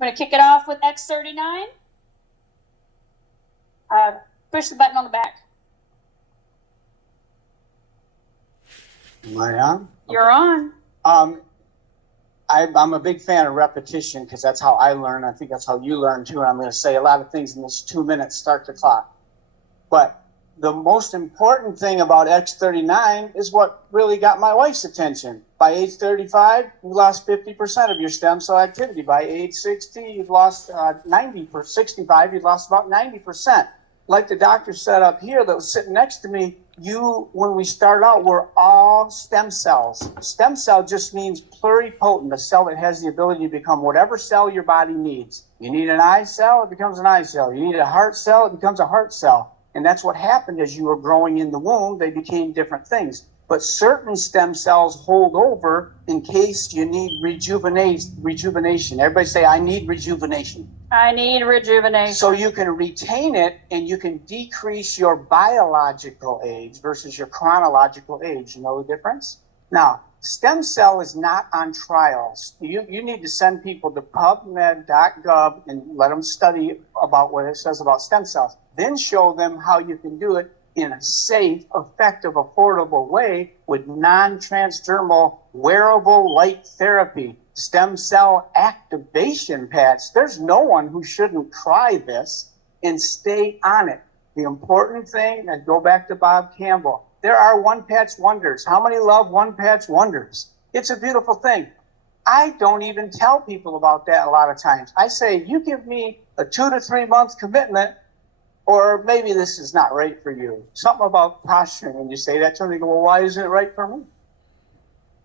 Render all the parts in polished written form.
I'm going to kick it off with X39. Push the button on the back. Am I on? You're on. I'm a big fan of repetition because that's how I learn. I think that's how you learn too. And I'm going to say a lot of things in this 2 minutes, start the clock. But the most important thing about X39 is what really got my wife's attention. By age 35, you lost 50% of your stem cell activity. By age 60, you've lost 65, you've lost about 90%. Like the doctor said up here that was sitting next to me, when we start out, we're all stem cells. Stem cell just means pluripotent, a cell that has the ability to become whatever cell your body needs. You need an eye cell, it becomes an eye cell. You need a heart cell, it becomes a heart cell. And that's what happened as you were growing in the womb. They became different things. But certain stem cells hold over in case you need rejuvenation. Everybody say, I need rejuvenation. I need rejuvenation. So you can retain it and you can decrease your biological age versus your chronological age. You know the difference? Now, stem cell is not on trials. You need to send people to PubMed.gov and let them study about what it says about stem cells. Then show them how you can do it in a safe, effective, affordable way with non-transdermal, wearable light therapy, stem cell activation pads. There's no one who shouldn't try this and stay on it. The important thing, and go back to Bob Campbell, there are one-patch wonders. How many love one-patch wonders? It's a beautiful thing. I don't even tell people about that a lot of times. I say, you give me a 2 to 3 month commitment, or maybe this is not right for you. Something about posturing, and you say that to me, go, well, why isn't it right for me?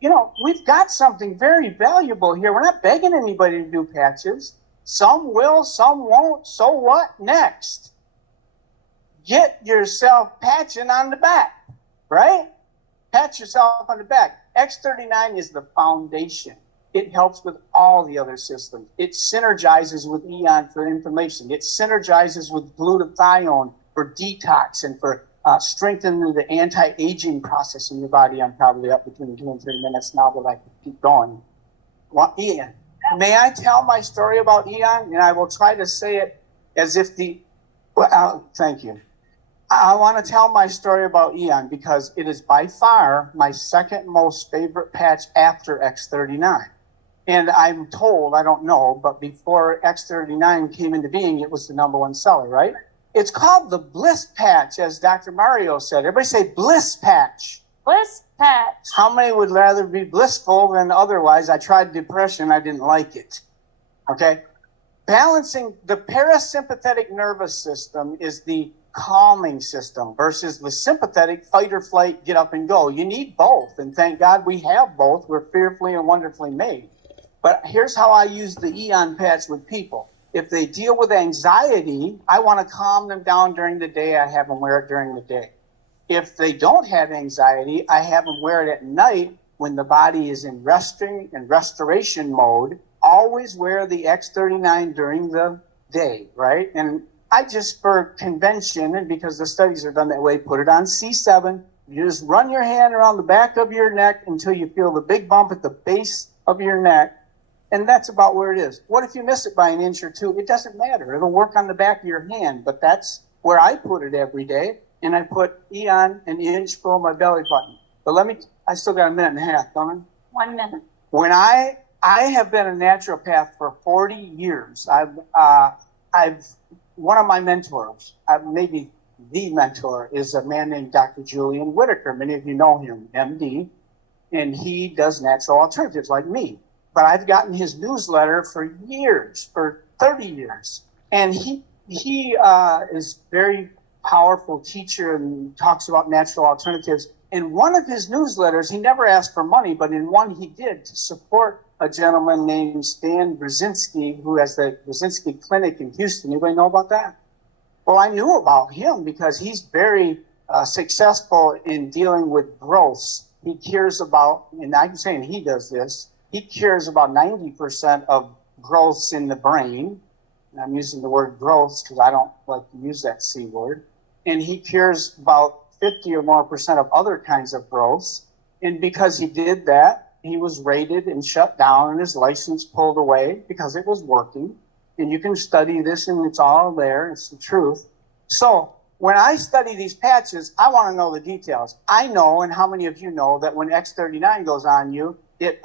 You know, we've got something very valuable here. We're not begging anybody to do patches. Some will, some won't. So what? Next. Get yourself patching on the back, right? Patch yourself on the back. X39 is the foundation. It helps with all the other systems. It synergizes with EON for inflammation. It synergizes with glutathione for detox and for strengthening the anti-aging process in your body. I'm probably up between 2 and 3 minutes now, but I can keep going. Well, EON. May I tell my story about EON? And I will try to say it as if thank you. I want to tell my story about EON because it is by far my second most favorite patch after X39. And I'm told, I don't know, but before X39 came into being, it was the #1 seller, right? It's called the Bliss Patch, as Dr. Mario said. Everybody say Bliss Patch. Bliss Patch. How many would rather be blissful than otherwise? I tried depression, I didn't like it. Okay? Balancing the parasympathetic nervous system is the calming system versus the sympathetic fight or flight, get up and go. You need both, and thank God we have both. We're fearfully and wonderfully made. But here's how I use the EON patch with people. If they deal with anxiety, I want to calm them down during the day. I have them wear it during the day. If they don't have anxiety, I have them wear it at night when the body is in resting and restoration mode. Always wear the X39 during the day, right? And I just, for convention, and because the studies are done that way, put it on C7. You just run your hand around the back of your neck until you feel the big bump at the base of your neck. And that's about where it is. What if you miss it by an inch or two? It doesn't matter. It'll work on the back of your hand. But that's where I put it every day. And I put EON an inch below my belly button. But I still got a minute and a half, don't I? 1 minute. When I have been a naturopath for 40 years. One of my mentors, maybe the mentor, is a man named Dr. Julian Whitaker. Many of you know him, MD. And he does natural alternatives like me. But I've gotten his newsletter for years, for 30 years. And he is very powerful teacher and talks about natural alternatives. In one of his newsletters, he never asked for money, but in one he did to support a gentleman named Stan Brzezinski, who has the Brzezinski Clinic in Houston. Anybody know about that? Well, I knew about him because he's very successful in dealing with growths. He cares about, and I'm saying he does this, he cures about 90% of growths in the brain. And I'm using the word growths because I don't like to use that C word. And he cures about 50 or more % of other kinds of growths. And because he did that, he was raided and shut down and his license pulled away because it was working. And you can study this, and it's all there. It's the truth. So when I study these patches, I want to know the details. I know, and how many of you know, that when X39 goes on you, it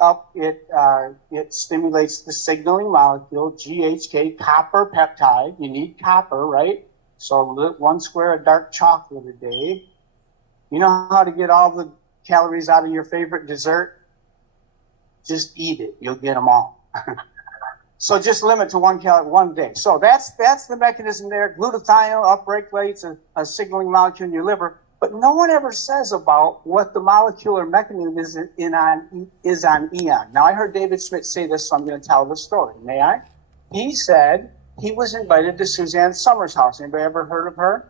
stimulates the signaling molecule, GHK, copper peptide. You need copper, right? So 1 square of dark chocolate a day. You know how to get all the calories out of your favorite dessert? Just eat it. You'll get them all. So just limit to 1 calorie one day. So that's the mechanism there. Glutathione upregulates a signaling molecule in your liver. But no one ever says about what the molecular mechanism is on EON. Now, I heard David Schmidt say this, so I'm going to tell the story. May I? He said he was invited to Suzanne Summers' house. Anybody ever heard of her?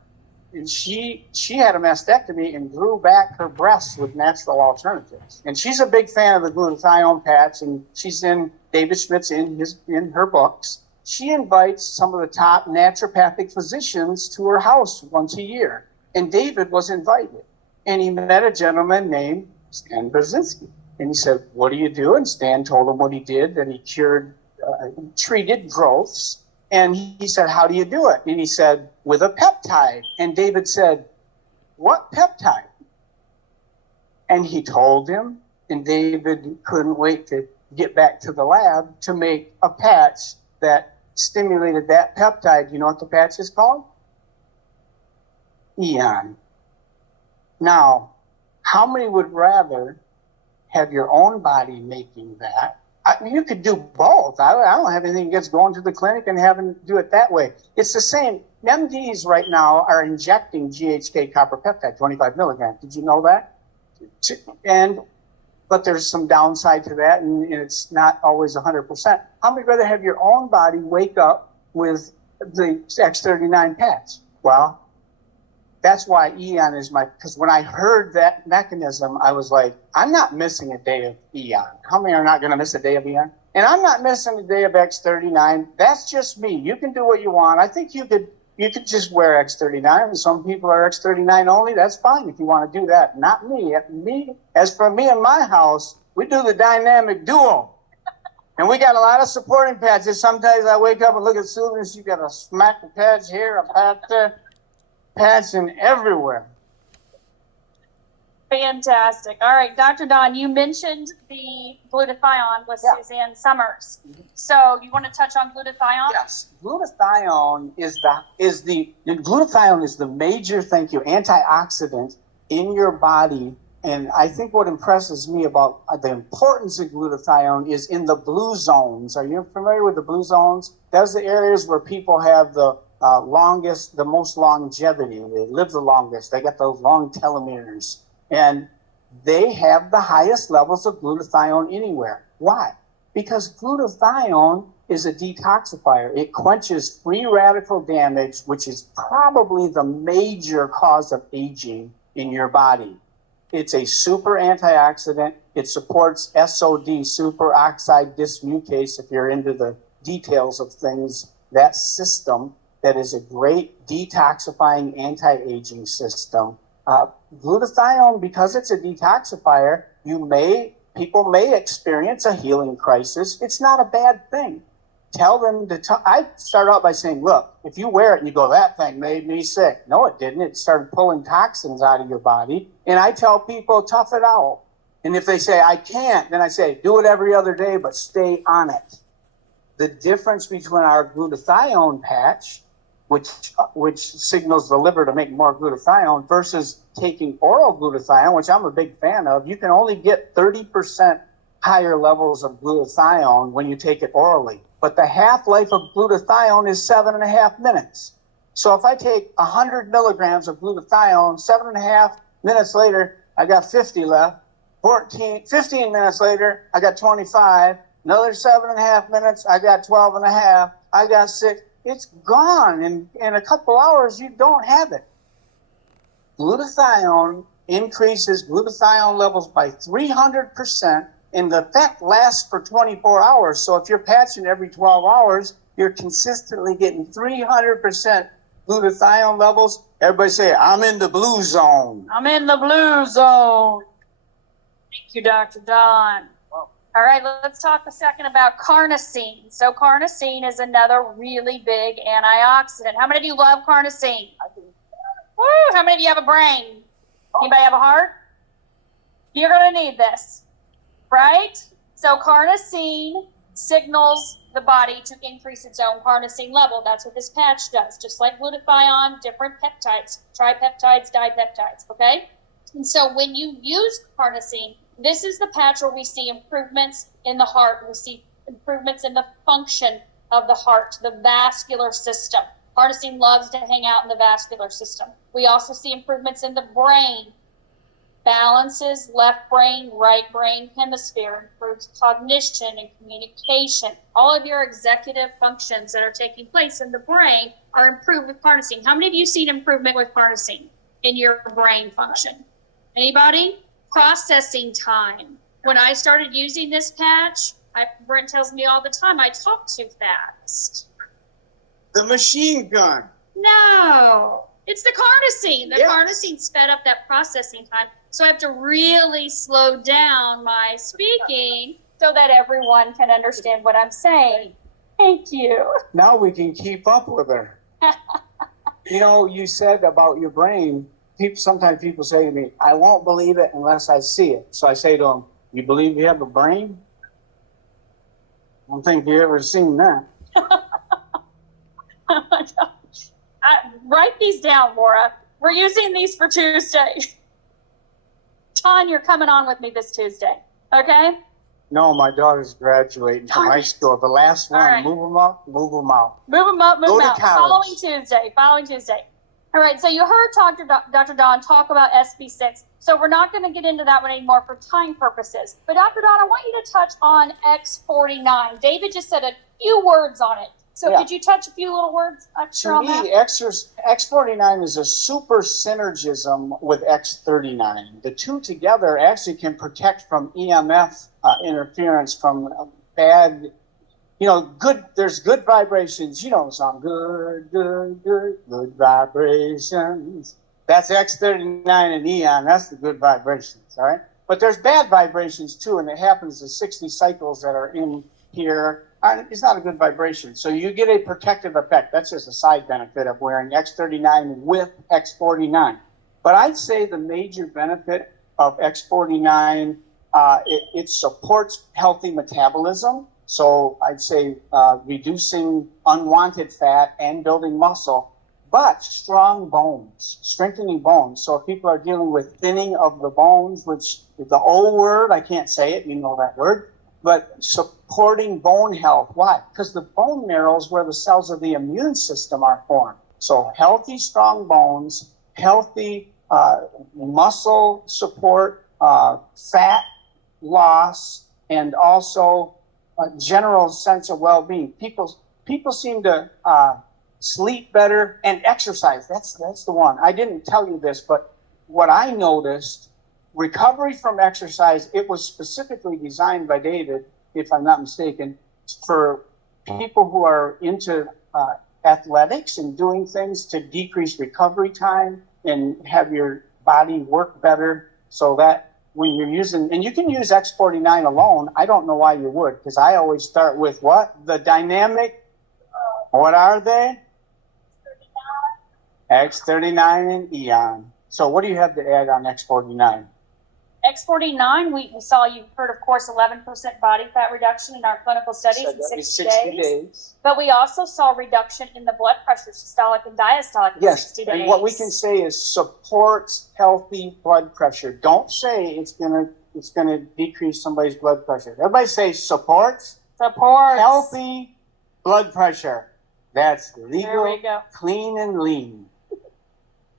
And she had a mastectomy and grew back her breasts with natural alternatives. And she's a big fan of the glutathione patch, and she's in David Schmidt's in her books. She invites some of the top naturopathic physicians to her house once a year. And David was invited. And he met a gentleman named Stan Brzezinski. And he said, "What do you do?" And Stan told him what he did, that he treated growths. And he said, "How do you do it?" And he said, "With a peptide." And David said, "What peptide?" And he told him, and David couldn't wait to get back to the lab to make a patch that stimulated that peptide. You know what the patch is called? EON. Now, how many would rather have your own body making that? You could do both. I don't have anything against going to the clinic and having to do it that way. It's the same. MDs right now are injecting GHK copper peptide, 25 milligrams. Did you know that? But there's some downside to that, and it's not always 100%. How many would rather have your own body wake up with the X39 patch? Well, that's why EON is because when I heard that mechanism, I was like, I'm not missing a day of EON. How many are not going to miss a day of EON? And I'm not missing a day of X39. That's just me. You can do what you want. I think you could just wear X39. And some people are X39 only. That's fine if you want to do that. Not me. As for me and my house, we do the dynamic duo. And we got a lot of supporting patches. Sometimes I wake up and look at Susan, and she got a smack patch here, a patch there. Patching everywhere. Fantastic. All right, Dr. Don, you mentioned the glutathione with Suzanne Summers. So you want to touch on glutathione? Yes. Glutathione is the major, antioxidant in your body. And I think what impresses me about the importance of glutathione is in the blue zones. Are you familiar with the blue zones? Those are the areas where people have the most longevity. They live the longest. They got those long telomeres. And they have the highest levels of glutathione anywhere. Why? Because glutathione is a detoxifier. It quenches free radical damage, which is probably the major cause of aging in your body. It's a super antioxidant. It supports SOD, superoxide dismutase, if you're into the details of things, that system. That is a great detoxifying anti-aging system. Glutathione, because it's a detoxifier, people may experience a healing crisis. It's not a bad thing. Tell them I start out by saying, look, if you wear it and you go, that thing made me sick. No, it didn't. It started pulling toxins out of your body. And I tell people, tough it out. And if they say, I can't, then I say, do it every other day, but stay on it. The difference between our glutathione patch, which signals the liver to make more glutathione, versus taking oral glutathione, which I'm a big fan of, you can only get 30% higher levels of glutathione when you take it orally. But the half-life of glutathione is 7.5 minutes. So if I take 100 milligrams of glutathione, 7.5 minutes later, I got 50 left. 15 minutes later, I got 25. Another 7.5 minutes, I got 12.5. I got 6. It's gone. In a couple hours, you don't have it. Glutathione increases glutathione levels by 300%, and the effect lasts for 24 hours. So if you're patching every 12 hours, you're consistently getting 300% glutathione levels. Everybody say, I'm in the blue zone. I'm in the blue zone. Thank you, Dr. Don. All right, let's talk a second about carnosine. So carnosine is another really big antioxidant. How many of you love carnosine? Woo, how many of you have a brain? Anybody have a heart? You're going to need this, right? So carnosine signals the body to increase its own carnosine level. That's what this patch does, just like glutathione, different peptides, tripeptides, dipeptides, okay? And so when you use carnosine, this is the patch where we see improvements in the heart. We see improvements in the function of the heart, the vascular system. Carnosine loves to hang out in the vascular system. We also see improvements in the brain. Balances left brain, right brain hemisphere, improves cognition and communication. All of your executive functions that are taking place in the brain are improved with carnosine. How many of you seen improvement with carnosine in your brain function? Anybody? Processing time. When I started using this patch, Brent tells me all the time, I talk too fast. The machine gun. No, it's the carnosine. The Yes. carnosine sped up that processing time. So I have to really slow down my speaking so that everyone can understand what I'm saying. Thank you. Now we can keep up with her. You know, you said about your brain, sometimes people say to me, I won't believe it unless I see it. So I say to them, you believe you have a brain? I don't think you've ever seen that. Oh my gosh. Write these down, Laura. We're using these for Tuesday. Ton, you're coming on with me this Tuesday, okay? No, my daughter's graduating from high school. The last one, All right. move them up, move them out. Move them up, move Go them to out. college. Following Tuesday. All right, so you heard Dr. Don talk about SB6. So we're not going to get into that one anymore for time purposes. But Dr. Don, I want you to touch on X49. David just said a few words on it. So Yeah. could you touch a few little words extra To on that? me, X49 is a super synergism with X39. The two together actually can protect from EMF interference, from bad, there's good vibrations. You know the song, good vibrations. That's X39 and Eon. That's the good vibrations, all right? But there's bad vibrations too, and it happens the 60 cycles that are in here. It's not a good vibration. So you get a protective effect. That's just a side benefit of wearing X39 with X49. But I'd say the major benefit of X49, it supports healthy metabolism. So I'd say reducing unwanted fat and building muscle, but strong bones, strengthening bones. So if people are dealing with thinning of the bones, which is the O word, I can't say it, you know that word, but supporting bone health. Why? Because the bone marrow is where the cells of the immune system are formed. So healthy, strong bones, healthy muscle support, fat loss, and also a general sense of well-being. People seem to sleep better and exercise. That's the one. I didn't tell you this, but what I noticed, recovery from exercise, it was specifically designed by David, if I'm not mistaken, for people who are into athletics and doing things to decrease recovery time and have your body work better, so that when you're using, and you can use X49 alone. I don't know why you would, because I always start with what? The dynamic, what are they? X39 and Eon. So what do you have to add on X49? X49, we saw, you heard, of course, 11% body fat reduction in our clinical studies in 60 days. But we also saw reduction in the blood pressure, systolic and diastolic in 60 days. And what we can say is supports healthy blood pressure. Don't say it's gonna decrease somebody's blood pressure. Everybody say supports healthy blood pressure. That's legal, clean, and lean.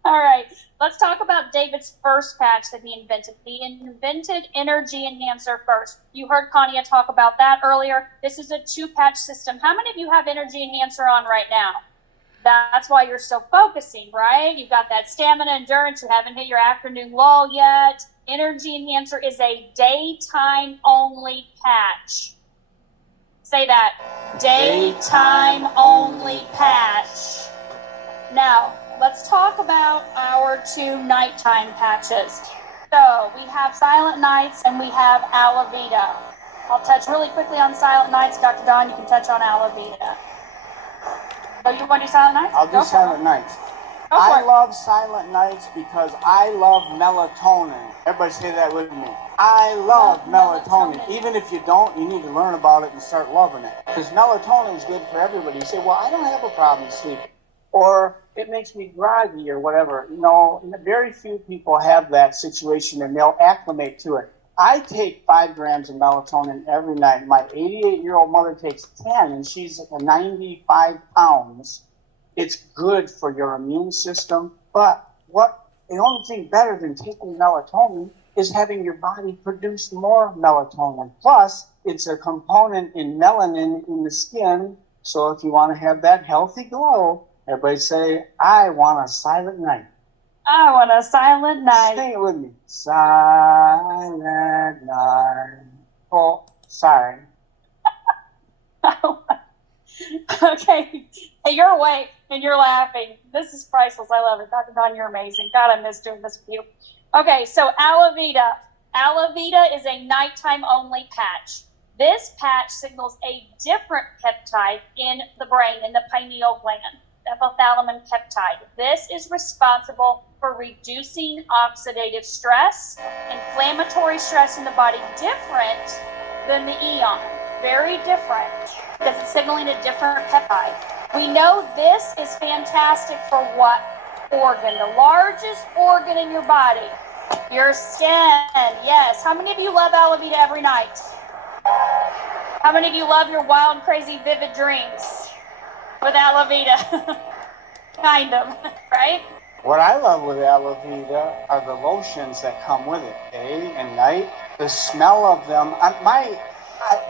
All right, let's talk about David's first patch that he invented. He invented Energy Enhancer first. You heard Kanya talk about that earlier. This is a 2-patch system. How many of you have Energy Enhancer on right now? That's why you're still focusing, right? You've got that stamina, endurance. You haven't hit your afternoon lull yet. Energy Enhancer is a daytime only patch. Say that. Daytime only patch. Now, let's talk about our 2 nighttime patches. So we have Silent Nights and we have Alavita. I'll touch really quickly on Silent Nights. Dr. Don, you can touch on Alavita. So you want to do Silent Nights? I'll do Silent Nights. Go for I it. love Silent Nights because I love melatonin. Everybody say that with me. I love melatonin. Even if you don't, you need to learn about it and start loving it. Because melatonin is good for everybody. You say, well, I don't have a problem sleeping. Or it makes me groggy or whatever. You know, very few people have that situation and they'll acclimate to it. I take 5 grams of melatonin every night. My 88-year-old mother takes 10 and she's 95 pounds. It's good for your immune system, but the only thing better than taking melatonin is having your body produce more melatonin. Plus, it's a component in melanin in the skin, so if you want to have that healthy glow, everybody say, I want a silent night. I want a silent night. Sing it with me. Silent night. Oh, sorry. Okay. Hey, you're awake and you're laughing. This is priceless. I love it. Dr. Don, you're amazing. God, I miss doing this with you. Okay, so Alavita. Alavita is a nighttime only patch. This patch signals a different peptide in the brain, in the pineal gland, hypothalamin peptide. This is responsible for reducing oxidative stress, inflammatory stress in the body, different than the Eon. Very different, because it's signaling a different peptide. We know this is fantastic for what organ? The largest organ in your body. Your skin. Yes. How many of you love Alavita every night? How many of you love your wild, crazy, vivid dreams with Alavita? Kind of, right? What I love with Alavita are the lotions that come with it, day and night. The smell of them.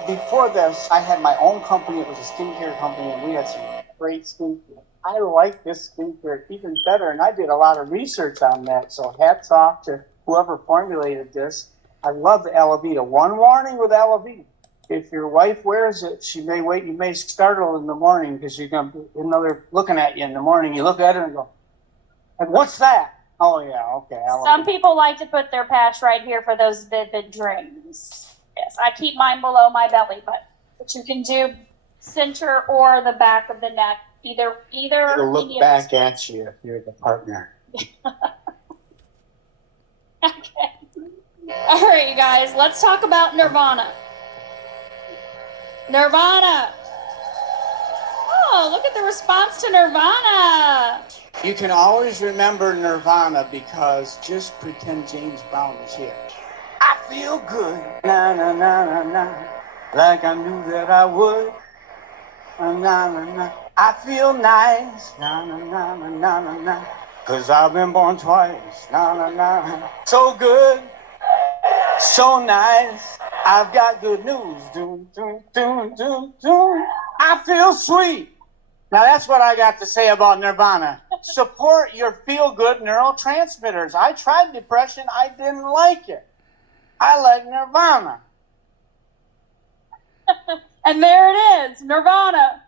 Before this, I had my own company. It was a skincare company, and we had some great skincare. I like this skincare even better, and I did a lot of research on that. So hats off to whoever formulated this. I love the Alavita. One warning with Alavita. If your wife wears it, she may wait. You may startle in the morning because you're going to, they're looking at you in the morning. You look at her and go, and what's that? Oh, yeah, okay. Some people like to put their patch right here for those vivid dreams. Yes, I keep mine below my belly, but you can do center or the back of the neck. Either. It'll look back at you if you're the partner. Okay. All right, you guys, let's talk about Nirvana. Nirvana. Oh, look at the response to Nirvana. You can always remember Nirvana because just pretend James Brown is here. I feel good, na na na na na, like I knew that I would, na na na. I feel nice, na na na na na na na, 'cause I've been born twice, na na na. So good, so nice. I've got good news, do do do do do. I feel sweet. Now that's what I got to say about Nirvana. Support your feel-good neurotransmitters. I tried depression, I didn't like it. I like Nirvana. And there it is, Nirvana.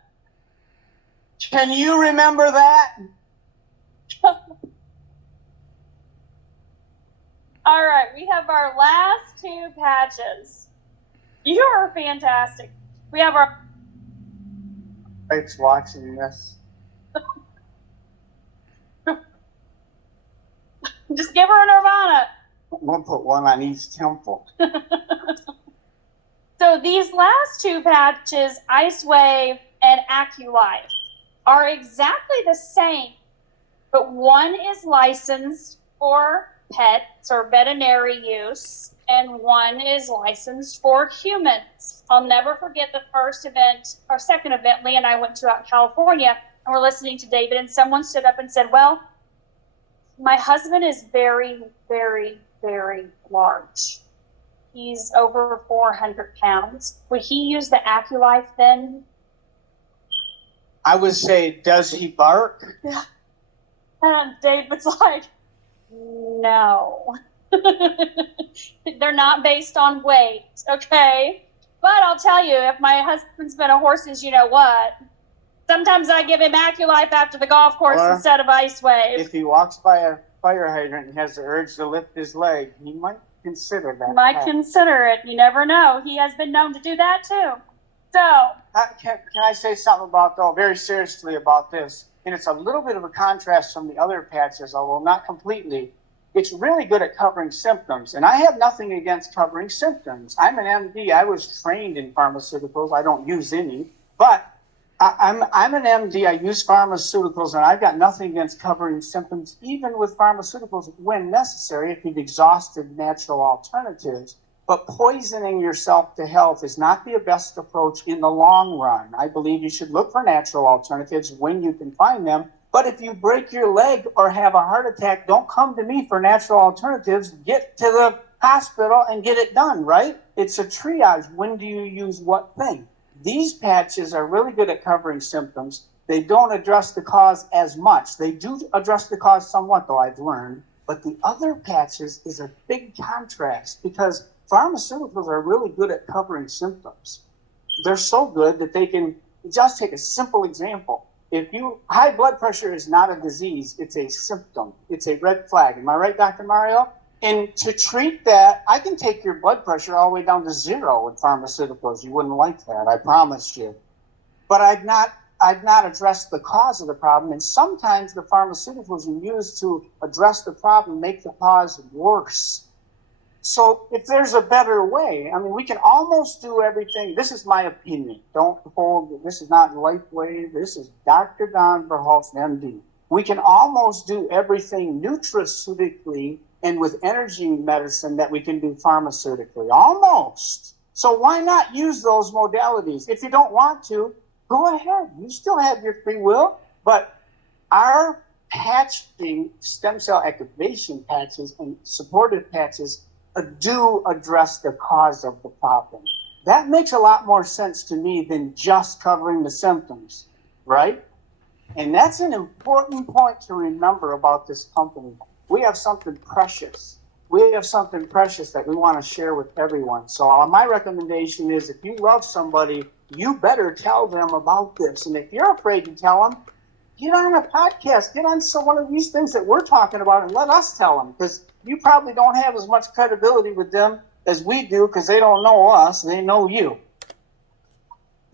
Can you remember that? All right, we have our last 2 patches. You are fantastic. We have our... Wife's watching this. Just give her a Nirvana. We'll put one on each temple. So these last 2 patches, LifeWave and AccuLife, are exactly the same, but one is licensed for pets or veterinary use, and one is licensed for humans. I'll never forget the first event, or second event, Lee and I went to out in California, and we're listening to David, and someone stood up and said, well, my husband is very, very, very large. He's over 400 pounds. Would he use the AccuLife then? I would say, does he bark? And David's like, no. They're not based on weight, okay? But I'll tell you, if my husband's been a horse's you know what, sometimes I give him AccuLife after the golf course instead of LifeWave. If he walks by a fire hydrant and has the urge to lift his leg, he might consider that. Might consider it. You never know. He has been known to do that too. So, Can I say something about, though, very seriously about this? And it's a little bit of a contrast from the other patches, although not completely. It's really good at covering symptoms. And I have nothing against covering symptoms. I'm an MD. I was trained in pharmaceuticals. I don't use any. But I'm an MD. I use pharmaceuticals, and I've got nothing against covering symptoms, even with pharmaceuticals when necessary, if you've exhausted natural alternatives. But poisoning yourself to health is not the best approach in the long run. I believe you should look for natural alternatives when you can find them. But if you break your leg or have a heart attack, don't come to me for natural alternatives. Get to the hospital and get it done, right? It's a triage. When do you use what thing? These patches are really good at covering symptoms. They don't address the cause as much. They do address the cause somewhat, though, I've learned. But the other patches is a big contrast because pharmaceuticals are really good at covering symptoms. They're so good that they can just take a simple example. High blood pressure is not a disease, it's a symptom. It's a red flag. Am I right, Dr. Mario? And to treat that, I can take your blood pressure all the way down to 0 with pharmaceuticals. You wouldn't like that, I promised you. But I've not addressed the cause of the problem. And sometimes the pharmaceuticals you use to address the problem make the cause worse. So if there's a better way, I mean, we can almost do everything. This is my opinion. This is not LifeWave. This is Dr. Don VerHulst, MD. We can almost do everything nutraceutically and with energy medicine that we can do pharmaceutically. Almost. So why not use those modalities? If you don't want to, go ahead. You still have your free will. But our patching, stem cell activation patches and supportive patches do address the cause of the problem. That makes a lot more sense to me than just covering the symptoms, right? And that's an important point to remember about this company. We have something precious. We have something precious that we want to share with everyone. So my recommendation is if you love somebody, you better tell them about this. And if you're afraid to tell them, get on a podcast, get on one of these things that we're talking about and let us tell them, because you probably don't have as much credibility with them as we do because they don't know us, they know you.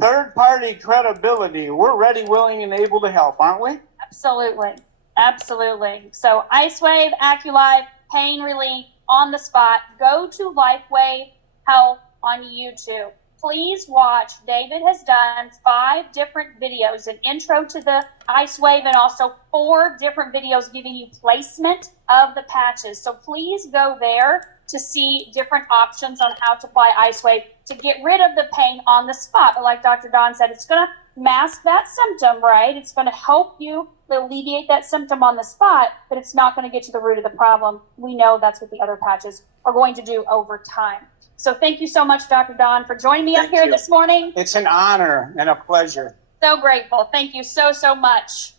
Third-party credibility. We're ready, willing, and able to help, aren't we? absolutely. Absolutely. So IceWave, AccuLive, pain relief on the spot. Go to LifeWave Health on YouTube. Please watch. David has done 5 different videos, an intro to the IceWave and also 4 different videos giving you placement of the patches. So please go there to see different options on how to apply IceWave to get rid of the pain on the spot. But like Dr. Don said, it's going to mask that symptom, right? It's going to help you alleviate that symptom on the spot, but it's not going to get to the root of the problem. We know that's what the other patches are going to do over time. So thank you so much, Dr. Don, for joining me up here this morning. It's an honor and a pleasure. So grateful. Thank you so, so much.